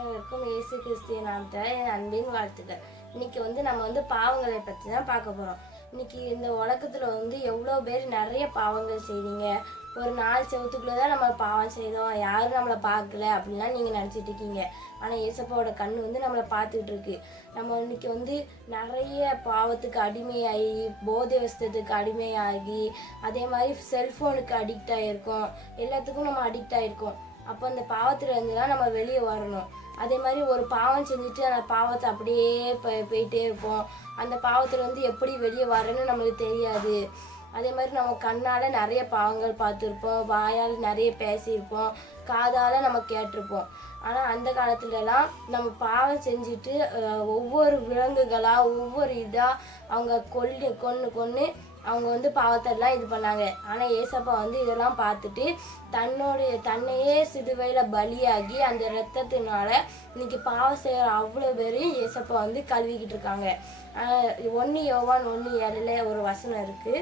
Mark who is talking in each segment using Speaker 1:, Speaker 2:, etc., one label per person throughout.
Speaker 1: அனைவருக்கும் இயேசு கிறிஸ்திய நாமத்தில் என் அன்பின் வாழ்த்துக்கள். இன்னைக்கு வந்து நம்ம வந்து பாவங்களை பற்றி தான் பார்க்க போகிறோம் இன்னைக்கு இந்த உலகத்தில் வந்து எவ்வளோ பேர் நிறைய பாவங்கள் செய்வீங்க ஒரு நாலு செவத்துக்குள்ளே தான் நம்ம பாவம் செய்தோம். யாரும் நம்மளை பார்க்கல அப்படின்லாம் நீங்கள் நினச்சிட்டு இருக்கீங்க. ஆனால் ஏசப்பாவோட கண் வந்து நம்மளை பார்த்துட்டு இருக்கு. நம்ம இன்னைக்கு வந்து நிறைய பாவத்துக்கு அடிமையாகி போதை வசத்துக்கு அடிமையாகி அதே மாதிரி செல்ஃபோனுக்கு அடிக்ட் ஆகிருக்கோம் எல்லாத்துக்கும் நம்ம அடிக்ட் ஆகிருக்கோம் அப்போ அந்த பாவத்துலேருந்து தான் நம்ம வெளியே வரணும். அதே மாதிரி ஒரு பாவம் செஞ்சுட்டு அந்த பாவத்தை அப்படியே போய் போயிட்டே இருப்போம். அந்த பாவத்துலேருந்து எப்படி வெளியே வரேன்னு நம்மளுக்கு தெரியாது. அதே மாதிரி நம்ம கண்ணால் நிறைய பாவங்கள் பார்த்துருப்போம். வாயால் நிறைய பேசியிருப்போம். காதால் நம்ம கேட்டிருப்போம். ஆனால் அந்த காலத்துலலாம் நம்ம பாவம் செஞ்சுட்டு ஒவ்வொரு விலங்குகளாக ஒவ்வொரு இதாக அவங்க கொல்லு கொன்று கொன்று அவங்க வந்து பாவத்தெல்லாம் இது பண்ணாங்க. ஆனால் ஏசப்பா வந்து இதெல்லாம் பார்த்துட்டு தன்னுடைய தன்னையே சிறுவையில் பலியாகி அந்த ரத்தத்தினால இன்னைக்கு பாவம் செய்கிற அவ்வளோ பேரையும் ஏசப்பா வந்து கழுவிக்கிட்டு இருக்காங்க. ஒன்று யோவான் ஒன்று ஏழில் ஒரு வசனம் இருக்குது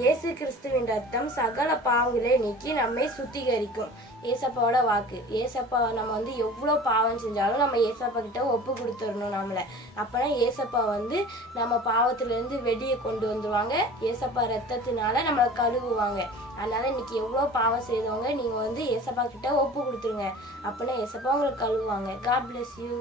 Speaker 1: இயேசு கிறிஸ்துவின் ரத்தம் சகல பாவங்களை நீக்கி நம்மை சுத்திகரிக்கும். ஏசப்பாவோட வாக்கு. ஏசப்பா நம்ம வந்து எவ்வளோ பாவம் செஞ்சாலும் நம்ம ஏசப்பா கிட்ட ஒப்பு கொடுத்துடணும் நம்மளை. அப்போனா ஏசப்பா வந்து நம்ம பாவத்திலேருந்து வெளியே கொண்டு வந்துடுவாங்க ஏசப்பா ரத்தத்தினால நம்மளை கழுவுவாங்க. அதனால இன்னைக்கு எவ்வளோ பாவம் செய்தவங்க நீங்கள் வந்து ஏசப்பா கிட்ட ஒப்பு கொடுத்துருங்க. அப்போனா ஏசப்பா உங்களுக்கு கழுவுவாங்க. God bless you